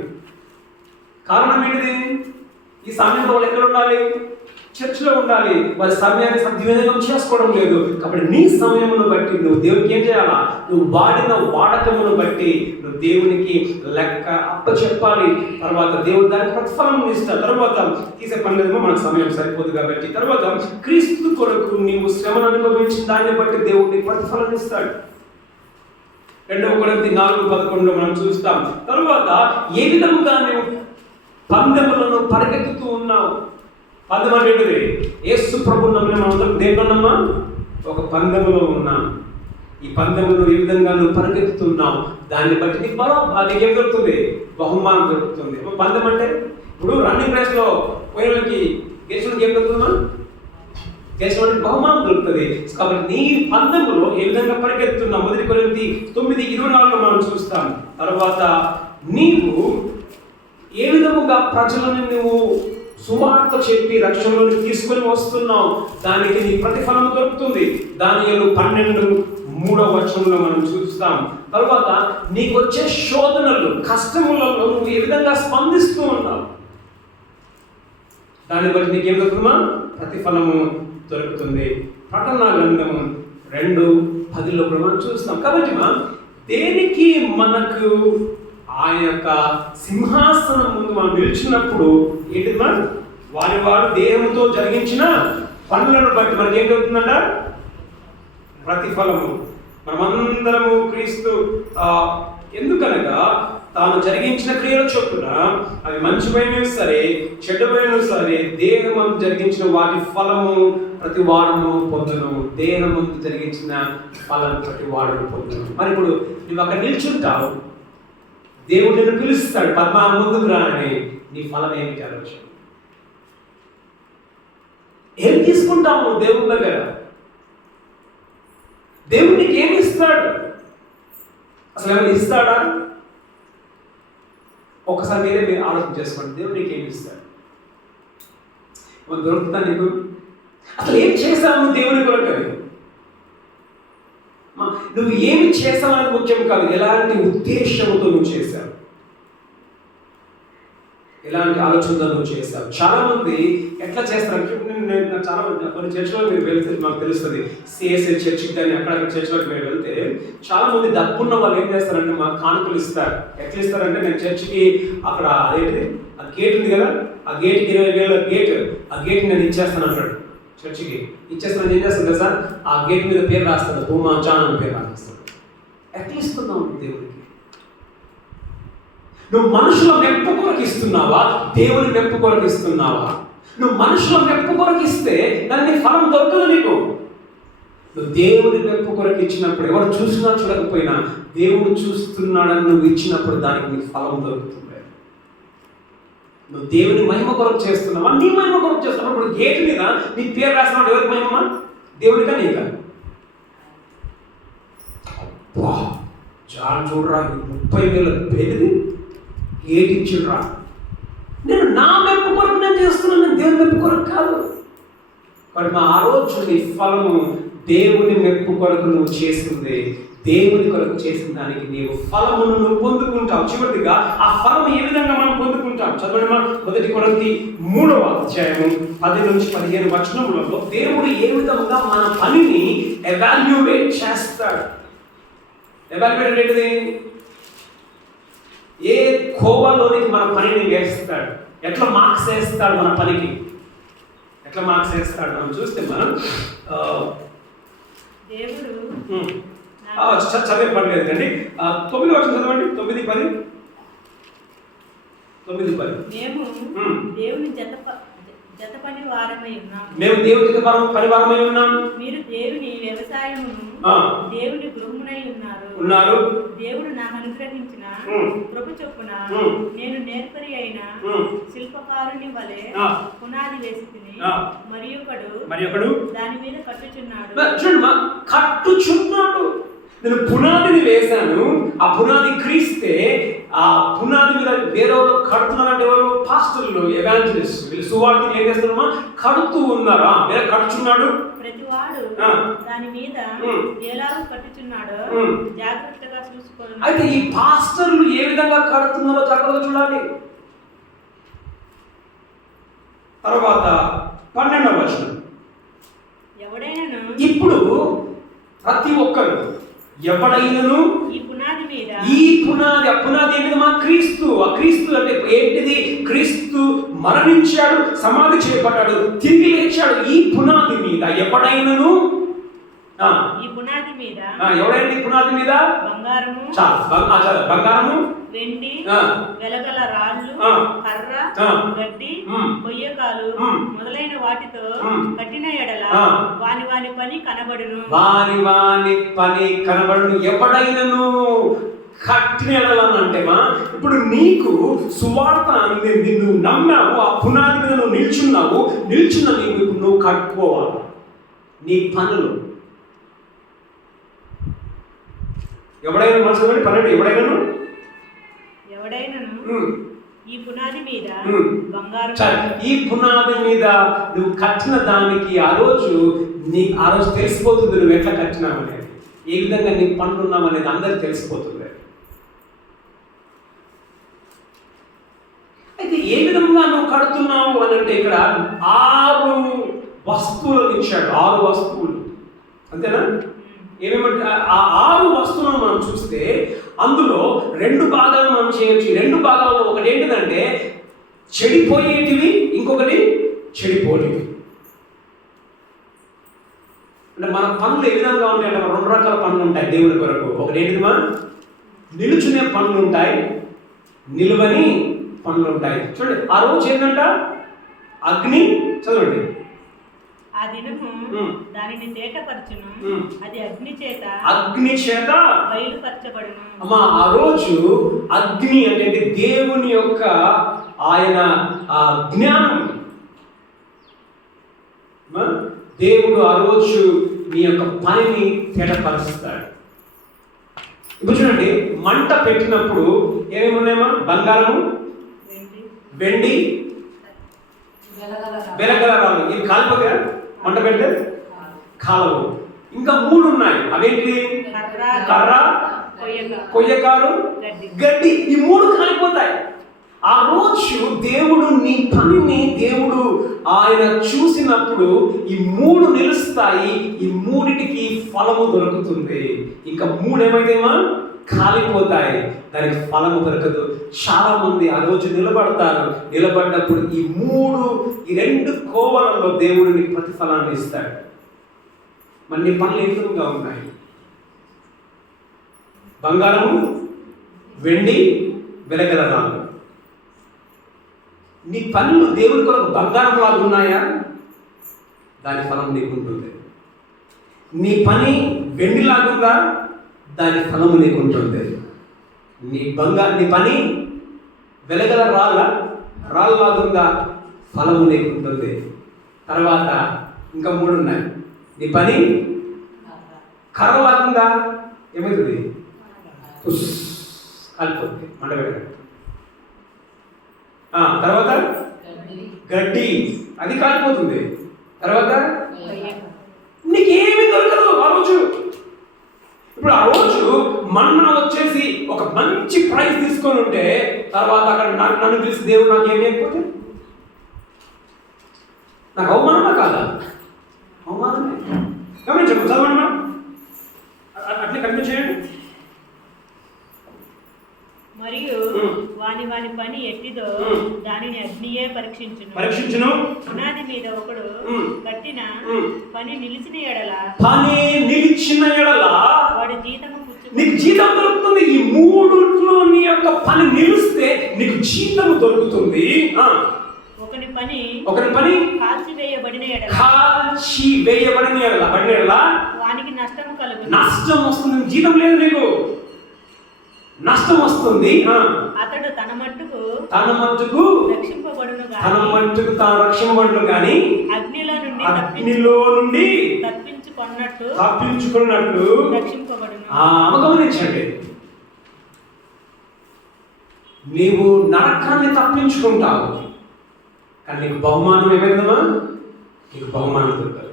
కారణం ఏంటిది? ఈ సమయంలో వాళ్ళు ఎక్కడ ఉండాలి? చర్చిలో ఉండాలి. వారి సమయాన్ని సద్వినియోగం చేసుకోవడం లేదు. కాబట్టి నీ సమయమును బట్టి నువ్వు దేవునికి ఏం చేయాలా, నువ్వు వాడిన వాడకమును బట్టి నువ్వు దేవునికి లెక్క అప్పచెప్పాలి. తర్వాత దేవుడు దానికి ప్రతిఫలం ఇస్తాడు. తర్వాత తీసే పనులేమో మనకు సమయం సరిపోదు కాబట్టి తర్వాత క్రీస్తు కొరకు నీవు శ్రమను అనుభవించిన దాన్ని బట్టి దేవుడికి ప్రతిఫలం ఇస్తాడు. 2 కొరింథీ 4:11 మనం చూస్తాం. తర్వాత ఏ విధముగా నువ్వు పందెములను పరిగెత్తుతూ ఉన్నావు. పందెం అంటే ఏంటిది? యేసు ప్రభువు నమ్మిన మనం దేంట్లోనమ్మా, ఒక పందెములో ఉన్నాం. ఈ పందెములో ఏ విధంగా నువ్వు పరిగెత్తుతున్నావు దాన్ని బట్టి నీకు నీకు ఏం దొరుకుతుంది, బహుమానం దొరుకుతుంది. పందెం అంటే ఇప్పుడు రన్నింగ్ రేస్ లో పోయినకి గెలిచినకి ఏం దొరుకుతుందా, గెలిచినకి బహుమానం దొరుకుతుంది. కాబట్టి నీ పందెములో ఏ విధంగా పరిగెత్తున్నావు 1 కొరింథీ 9:24 మనం చూస్తాం. తర్వాత నీవు ఏ విధముగా ప్రజలను నువ్వు సువార్త చెప్పి రక్షణలోకి తీసుకొని వస్తున్నావు, దానికి నీ ప్రతిఫలం దొరుకుతుంది. దానియేలు 12:3 మనం చూస్తాం. తర్వాత నీకు వచ్చే శోధనలు కష్టములలో నువ్వు ఏ విధంగా స్పందిస్తూ ఉన్నావు, దాన్ని బట్టి నీకు ఏం దొరుకుతుందా, ప్రతిఫలము దొరుకుతుంది. ప్రకటన గ్రంథము 2:10 మనం చూస్తాం. కాబట్టి దేనికి మనకు ఆయన యొక్క సింహాసనం ముందు మనం నిలిచినప్పుడు ఏంటిది, వాడు దేహంతో జరిగించిన పనులను బట్టి మనకి ఏం దొరుకుతుందంట, ప్రతిఫలము. మనమందరము క్రీస్తు ఎందుకనగా తాను జరిగించిన క్రియల చొప్పున అవి మంచివైనవి సరే చెడ్డమైనవి సరే దేహమందు జరిగించిన వాటి ఫలము ప్రతి వాడును పొందును. దేహమందు జరిగించిన ఫలం ప్రతి వాడును పొందును. మరి ఇప్పుడు నువ్వు అక్కడ నిల్చుంటావు, దేవుడు నిన్ను పిలుస్తాడు, పద్మా ముందుకు రాని, నీ ఫలం ఏమిటి ఆలోచన? ఏం తీసుకుంటావు దేవుడి దగ్గర? దేవుడు నీకు ఏమి ఇస్తాడు? అసలు ఏమైనా ఇస్తాడా? ఒకసారి మీరు ఆలోచన చేసుకోండి. దేవుడు నీకు ఏమి ఇస్తాడు? దొరుకుతా నీకు? అసలు ఏం చేశావు దేవుని కొరకు? నువ్వు ఏమి చేసావనేది ముఖ్యం కాదు, ఎలాంటి ఉద్దేశంతో నువ్వు చేశావు, ఎలాంటి ఆలోచనతో నువ్వు చేశావు. చాలా మంది ఎట్లా చేస్తారు, నేను చాలా మంది కొన్ని చర్చిలో మీరు వెళ్తే మాకు తెలుస్తుంది, సిఎస్ఐ చర్చికి కానీ అక్కడక్కడ చర్చిలోకి మీరు వెళ్తే చాలా మంది డబ్బున్న వాళ్ళు ఏం చేస్తారంటే మాకు కానుకలు ఇస్తారు. ఎట్లా ఇస్తారంటే, నేను చర్చికి అక్కడ అదేంటిది ఆ గేట్ ఉంది కదా, ఆ గేట్కి 20,000 గేట్, ఆ గేట్ నేను ఇచ్చేస్తాను అంటాడు. చర్చికి ఇచ్చేస్తాను, ఏం చేస్తాను కదా సార్, ఆ గేట్ మీద పేరు రాస్తాడు, భూమా జాన్ అని పేరు రాస్తాడు. ఎట్లా ఇస్తున్నావు దేవుడికి? నువ్వు మనుషుల మెప్పు కొరకు ఇస్తున్నావా, దేవుని మెప్పు కొరకు ఇస్తున్నావా? నువ్వు మనుషుల మెప్పు కొరకు ఇస్తే దానికి ఫలం దొరకదు నీకు. నువ్వు దేవుని మెప్పు కొరకు ఇచ్చినప్పుడు, ఎవరు చూసినా చూడకపోయినా దేవుడు చూస్తున్నాడని నువ్వు ఇచ్చినప్పుడు దానికి నీకు ఫలం దొరుకుతుంది. నువ్వు దేవుని మహిమ కొరకు చేస్తున్నావా, నీ మహిమ కొరకు చేస్తున్నావు? ఇప్పుడు గేట్ మీద నీ పేరు రాసినప్పుడు ఎవరికి మహిమ? దేవుడికా నీకా? జాన్ చూడరా 30,000 పేరుది గేట్ ఇచ్చిర్రా, నేను నా మెప్పు కొరకు నేను చేస్తున్నాను, దేవుని మెప్పు కొరకు కాదు. కాబట్టి మా ఆలోచన నీ ఫలము దేవుని మెప్పు కొరకు నువ్వు చేసింది, దేవుని కొరకు చేసిన దానికి నీవు ఫలమును నువ్వు పొందుకుంటావు. చివరిగా ఆ ఫలం ఏ విధంగా మనం పొందుకుంటాం చదవండి. మనం 1 కొరింథీ 3:10-15 దేవుడు ఏ విధంగా మన పనిని ఎవాల్యుయేట్ చేస్తాడు. ఎవాల్యుయేట్ ఏంటిది? ఏ కోవలోనికి మన పనిని వేస్తాడు, ఎట్లా మార్క్స్ వేస్తాడు మన పనికి, ఎట్లా మార్క్స్ వేస్తాడు మనం చూస్తే మనం దేవుడు చదివే పడలేదు కండి. 9వ వచనం చదవండి. 9:10. మేము దేవుని జత పని వారమై ఉన్నాం. మేము దేవునికి పరివారమై ఉన్నాం. మీరు దేవుని వ్యవసాయమును దేవుని గృహమునై ఉన్నారు. దేవుడు నాకు అనుగ్రహించిన కృప చొప్పున నేను నేర్పరి అయిన శిల్పకారుని వలె పునాది వేసి తిని మరి ఒకడు దాని మీద కట్టుచున్నాడు. నేను పునాదిని వేశాను, ఆ పునాది క్రీస్తే. ఆ పునాది మీద వేరే కడుతున్నారంటే ఎవరు? పాస్టర్లు, ఎవాంజలిస్ట్, వీళ్ళు సువార్తలు ఏం చేస్తున్నారమ్మా? కడుతూ ఉన్నారా? వేరే కట్టుచున్నాడు. ప్రతివాడు దాని మీద ఎలాగో కట్టుచున్నాడో జాగ్రత్తగా చూసుకోవాలి. అయితే ఈ పాస్టర్లు ఏ విధంగా కడుతున్నారో జాగ్రత్తగా చూడాలి. తర్వాత 12వ వచనం. ఎవడైనా ఇప్పుడు ప్రతి ఒక్కరు ఎవడైనను ఈ పునాది మీద ఆ పునాది ఏంటిది? మా క్రీస్తు. ఆ క్రీస్తు అంటే ఏంటిది? క్రీస్తు మరణించాడు, సమాధి చేయబడ్డాడు, తిరిగి లేచాడు. ఈ పునాది మీద ఎవడైనను ఈ పునాది మీద ఎవడైనా ఈ పునాది మీద బంగారము, వెండి, వెలగల రాళ్ళు, కర్ర, గడ్డి, కొయ్యకాలు మొదలైన వాటితో కట్టిన ఎడల వాని పని కనబడును. వాని పని కనబడును. ఎవడైనను కట్టిన ఎడలనంటేమా, ఇప్పుడు నీకు సువార్త అందింది, నువ్వు నమ్మావు, ఆ పునాది మీద నువ్వు నిల్చున్న నీవు ఇప్పుడు నువ్వు కట్టుకోవాలి నీ పనులు. ఎవడైనా మనసు 12 ఎవడైనాను ఈ పునాది మీద బంగారం, ఈ పునాది మీద నువ్వు కట్టిన దానికి ఆ రోజు తెలిసిపోతుంది నువ్వు ఎట్లా కట్టినావు అనేది, ఏ విధంగా నీ పనులు ఉన్నావు అనేది అందరికి తెలిసిపోతుంది. అయితే ఏ విధంగా నువ్వు కడుతున్నావు అని అంటే ఇక్కడ 6 వస్తువులను ఇచ్చాడు. 6 వస్తువులు, అంతేనా? ఏమేమంటే ఆ 6 వస్తువులను మనం చూస్తే అందులో 2 భాగాలు మనం చేయొచ్చు. 2 భాగాల్లో ఒకటి ఏంటిదంటే చెడిపోయేటివి, ఇంకొకటి చెడిపోయేటివి. అంటే మన పనులు ఏ విధంగా ఉంటాయంటే 2 రకాల పనులు ఉంటాయి దేవుని కొరకు. ఒకటి ఏంటిదిమా? నిలుచునే పనులు ఉంటాయి, నిలువని పనులు ఉంటాయి. చూడండి, ఆ రోజు ఏంటంట? అగ్ని. చదవండి. ఆ దినము దానిని తేటపరచును, అది అగ్ని చేత బయలుపరచబడును. అమ్మా, ఆ రోజు అగ్ని అంటే దేవుని యొక్క ఆయన జ్ఞానం. దేవుడు ఆ రోజు మీ యొక్క పనిని తేటపరుస్తాడు. ఇప్పుడు చూడండి, మంట పెట్టినప్పుడు ఏమేమి ఉన్నాయమ్మా? బంగారము, వెండి, వెలగల రాళ్ళు. ఇవి కాలిపోతే మంట పెడితే కాలవు. ఇంకా 3 ఉన్నాయి. అవేంటి? కర్ర, కొయ్యకారు, గడ్డి. ఈ 3 కాలిపోతాయి. ఆ రోజు దేవుడు నీ పనిని ఆయన చూసినప్పుడు ఈ 3 నిలుస్తాయి. ఈ 3టికి ఫలము దొరుకుతుంది. ఇంకా 3 ఏమైతేమా? కాలిపోతాయి, దానికి ఫలము దొరకదు. చాలా మంది ఆ రోజు నిలబడ్డప్పుడు ఈ 2 కోవలలో దేవుడిని ప్రతిఫలాన్ని ఇస్తాడు. మరి నీ పనులు ఏ విధంగా ఉన్నాయి? బంగారము, వెండి, వెలగల రాళ్ళు. నీ పనులు దేవుడి కొరకు బంగారం లాగా ఉన్నాయా? దాని ఫలం నీకుంటుంది. నీ పని వెండి లాగుందా? దాని ఫలము నీకుంటుంది. నీ పని వెలగల రాళ్ళలాగుందా? ఫలము నీకుంటుంది. తర్వాత ఇంకా 3 ఉన్నాయి. నీ పని కర్రలాగుందా? ఏమవుతుంది? కాలిపోతుంది, మంట పెట్టండి. తర్వాత గడ్డి, అది కాలిపోతుంది. తర్వాత నీకేమీ దొరకదు ఆ రోజు. ఇప్పుడు ఆ రోజు మన్నా వచ్చేసి ఒక మంచి ప్రైజ్ తీసుకొని ఉంటే తర్వాత అక్కడ నన్ను పిలిచి దేవుడు నాకు ఏమి అయిపోతే నాకు అవమానమా కాదా? అవమానమే. గమనించండి, చదవండి మేడం, అట్లే కంటిన్యూ చేయండి. మరియు వాని పని ఎట్టిదో దానిని అగ్నియే పరీక్షించును. పునాది మీద ఒకడు కట్టిన పని నిలిచిన ఎడల వాడి జీతము నీకు జీతం దొరుకుతుంది. ఈ 3లో నీ యొక్క పని నిలిస్తే నీకు జీతము దొరుకుతుంది. ఒకని పని కాల్చివేయబడిన ఎడల వానికి నష్టం కలుగును. నష్టం వస్తుంది. జీతం లేదు నీకు, నష్టం వస్తుంది. అతడు తన మట్టుకు రక్షింపబడును కానీ అగ్నిలో నుండి తప్పించుకున్నట్టు రక్షింపబడును. గమనించండి, నీవు నరకాన్ని తప్పించుకుంటావు కానీ నీకు బహుమానం ఏమైందమ్మా? నీకు బహుమానం దొరకదు.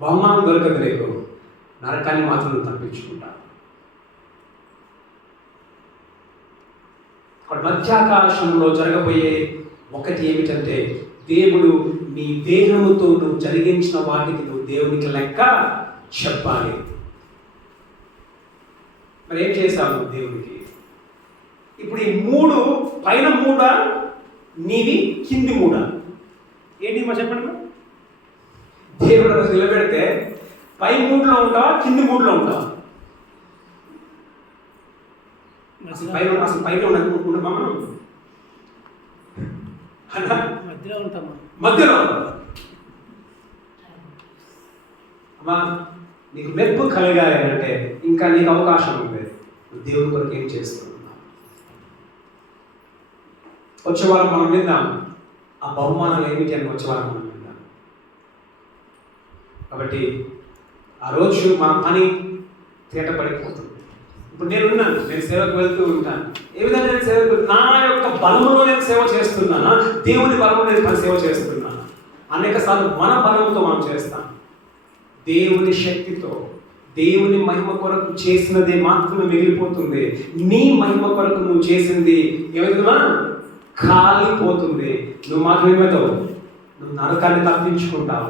బహుమానం దొరకదు నీకు, నరకాన్ని మాత్రం నువ్వు తప్పించుకుంటావు. మధ్యాకాశంలో జరగబోయే ఒకటి ఏమిటంటే, దేవుడు నీ దేహముతో నువ్వు జరిగించిన వాటికి నువ్వు దేవునికి లెక్క చెప్పాలి. మరి ఏం చేశావు దేవునికి? ఇప్పుడు ఈ 3 పైన 3 నీవి కింది 3 ఏంటి మా చెప్పండి. దేవుడు నిలబెడితే పై 3లో ఉంటావా, కింది 3లో ఉంటావా? అసలు పైన ఉండమా మనం? మధ్యలో ఉంటామా? మధ్యలో. అమ్మా, నీకు మెప్పు కలగాలి అంటే ఇంకా నీకు అవకాశం ఉంది. దేవుని కొరకు ఏం చేస్తున్నావు? వచ్చే వారం మనం విందాం ఆ బహుమానాలు ఏమిటి అని. వచ్చే వారం మనం విందాం. కాబట్టి ఆ రోజు మన పని తేటపడిపోతుంది. ఇప్పుడు నేనున్నాను, నేను సేవకు వెళ్తూ ఉంటాను. ఏ విధంగా నేను సేవకు? నా యొక్క బలములో నేను సేవ చేస్తున్నానా, దేవుని బలంలో నేను సేవ చేస్తున్నాను? అనేక సార్లు మన బలంతో మనం చేస్తాం. దేవుని శక్తితో, దేవుని మహిమ కొరకు చేసినదే మాత్రమే మిగిలిపోతుంది. నీ మహిమ కొరకు నువ్వు చేసింది ఏమైందమ్మా? కాలిపోతుంది. నువ్వు మాత్రం ఏమవుతావు? నువ్వు నరకాన్ని తప్పించుకుంటావు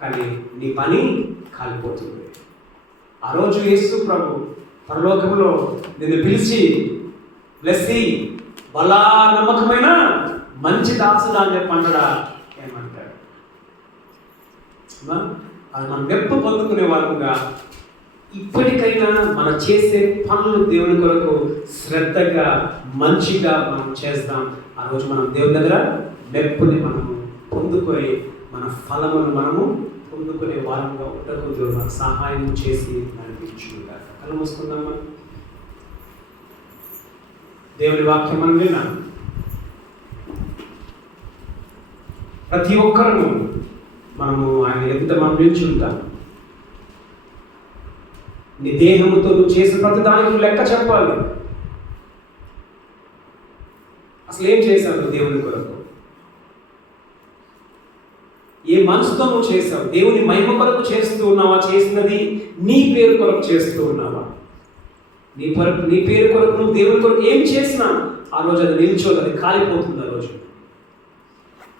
కానీ నీ పని కాలిపోతుంది. ఆ రోజు యేసు ప్రభు పరలోకంలో నిన్ను పిలిచి బ్లెస్సి బలా నమ్మకమైన మంచి దాసుడా అని చెప్పంటాడా? ఏమంటాడు? అది మనం మెప్పు పొందుకునే వాళ్ళుగా ఇప్పటికైనా మనం చేసే పనులు దేవుని కొరకు శ్రద్ధగా మంచిగా మనం చేస్తాం. ఆ రోజు మనం దేవుని దగ్గర మెప్పుని మనము పొందుకొని మన ఫలమును మనము పొందుకునే వారంగా ఉండకు దేవుడు మనకు సహాయం చేసి నడిపించుగా. కళ్ళు మూసుకుందామా? దేవుని వాక్యం మనం విన్నాం. ప్రతి ఒక్కరము మనము ఆయన ఎంత మనం నిల్చుంటాం. నీ దేహముతో నువ్వు చేసిన ప్రతి దానికి లెక్క చెప్పాలి. అసలు ఏం చేశావు దేవుని కొరకు? ఏ మనసుతో నువ్వు చేసావు? దేవుని మహిమ కొరకు చేస్తూ ఉన్నావా? చేసినది నీ పేరు కొరకు చేస్తూ ఉన్నావా? నీ పేరు కొరకు నువ్వు దేవుని కొరకు ఏం చేసినా ఆ రోజు అది నిల్చోదు, అది కాలిపోతుంది. ఆ రోజు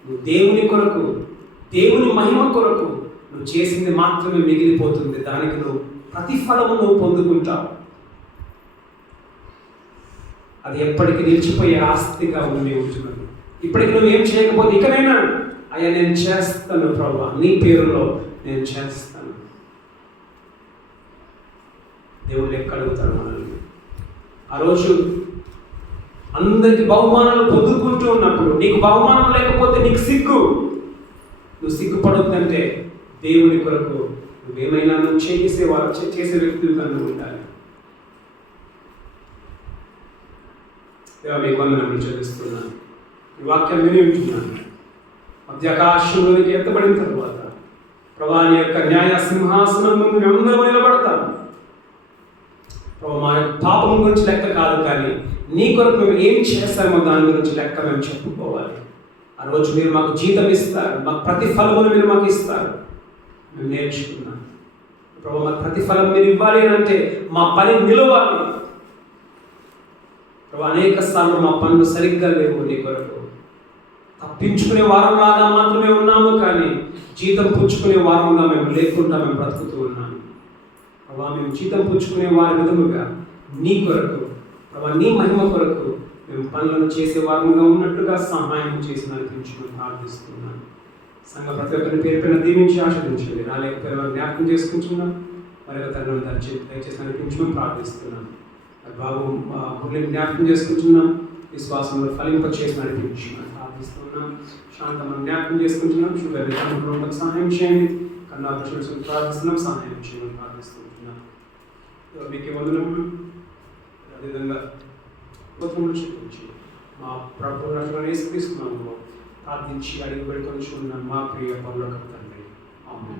నువ్వు దేవుని కొరకు, దేవుని మహిమ కొరకు నువ్వు చేసింది మాత్రమే మిగిలిపోతుంది. దానికి నువ్వు ప్రతిఫలము నువ్వు పొందుకుంటావు. అది ఎప్పటికీ నిలిచిపోయే ఆస్తిగా ఉండి ఉంటున్నాను. ఇప్పటికి నువ్వు ఏం చేయకపోతే ఇకనైనా అయ్యా నేను చేస్తాను ప్రభువా, నీ పేరులో నేను చేస్తాను. దేవుడు లెక్క అడుగుతాడు మనల్ని. ఆ రోజు అందరికి బహుమానాలు పొందుకుంటూ ఉన్నప్పుడు నీకు బహుమానం లేకపోతే నీకు సిగ్గు. నువ్వు సిగ్గుపడొద్దంటే దేవుని కొరకు నువ్వేమైనా నువ్వు చేసే వ్యక్తులుగా నువ్వు ఉండాలి. మీకు వందనములు చెల్లిస్తున్నాను. ఈ వాక్యం విని ఉంటున్నాను. మధ్యాకాశంలోనికి ఎత్తబడిన తర్వాత ప్రభాని యొక్క న్యాయ సింహాసనం ముందు మేమందరం నిలబడతాం. ప్రభు మా యొక్క పాపం గురించి లెక్క కాదు, కానీ నీ కొరకు మేము ఏం చేస్తామో దాని గురించి లెక్క మేము చెప్పుకోవాలి. ఆ రోజు మీరు మాకు జీతం ఇస్తారు, మాకు ప్రతిఫలమును మీరు మాకు ఇస్తారు. మేము నేర్చుకున్నాం ప్రభు, మాకు ప్రతిఫలం మీరు ఇవ్వాలి అంటే మా పని నిలవాలి. ప్రభు అనేక సార్లు మా పనులు సరిగ్గా లేవు. నీ కొరకు తప్పించుకునే వారంలాగా మాత్రమే ఉన్నాము, కానీ జీతం పుచ్చుకునే వారంగా మేము లేకుండా మేము బ్రతుకుతూ ఉన్నాము. ప్రభా మేము జీతం పుచ్చుకునే వారి విధముగా నీ కొరకు ప్రభా నీ మహిమ కొరకు మేము పనులను చేసే వారంగా ఉన్నట్టుగా సహాయం చేసి నడిపించుకుని ప్రార్థిస్తున్నాను. సంఘ ప్రతి ఒక్కరిని పేరు పైన దీవించి ఆశ్రదించండి. రాలేకపోయిన వారు జ్ఞాపకం చేసుకుంటున్నాం. మరి తనను దయచేసి నడిపించమని ప్రార్థిస్తున్నాను. బాబు గుళ్ళని జ్ఞాపకం చేసుకుంటున్నాం. విశ్వాసంలో ఫలింప చేసి నడిపించున్నాను. ప్రార్థిస్తున్నాం. శాంతమని జ్ఞాపకం చేసుకుంటున్నాం. షుగర్ రికార్డులకు సహాయం చేయండి. కన్నా ప్రశ్నలు ప్రార్థిస్తున్నాం, సహాయం చేయమని ప్రార్థిస్తున్నాం. మీకు వందనములు. అదేవిధంగా గోత్రములు చూపించి మా ప్రభు యేసుక్రీస్తు నామములో ప్రార్థించి అడిగి పెట్టుకొని చూడండి మా ప్రియ పరలోక తండ్రి.